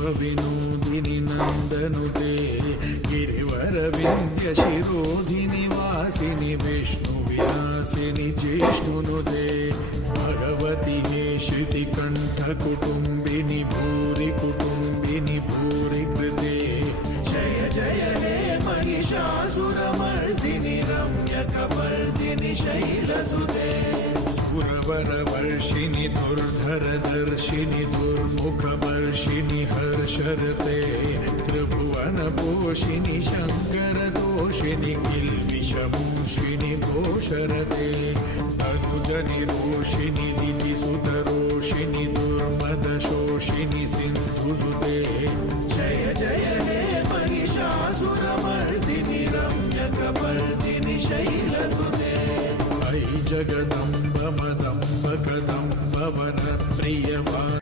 विश्वविनोदिनि नन्दनुते गिरिवरविन्द्यशिरोधिनि वासिनि विष्णुविलासिनि जिष्णुनुते भगवति हे श्रुतिकण्ठकुटुम्बिनि भूरि कुटुम्बिनि भूरि कृते जय जय हे महिषासुरमर्दिनि रम्यकपर्दिनि शैलसुते सुरवरवर्षिणि दुर्धरदर्शिनि दुर्मुखवर्षिणि हर्षरते त्रिभुवनपोषिणि शङ्करदोषिणि किल्बिषमूषिणि घोषरते तनुजनिरोषिणि दितिसुतरोषिणि दुर्मदशोषिणि सिन्धुसुते जय जय हे महिषासुरमर्दिनि रम्यकपर्दिनि शैलसुते अयि जगदम्ब मदम्ब कदम्ब वरप्रियवासिनि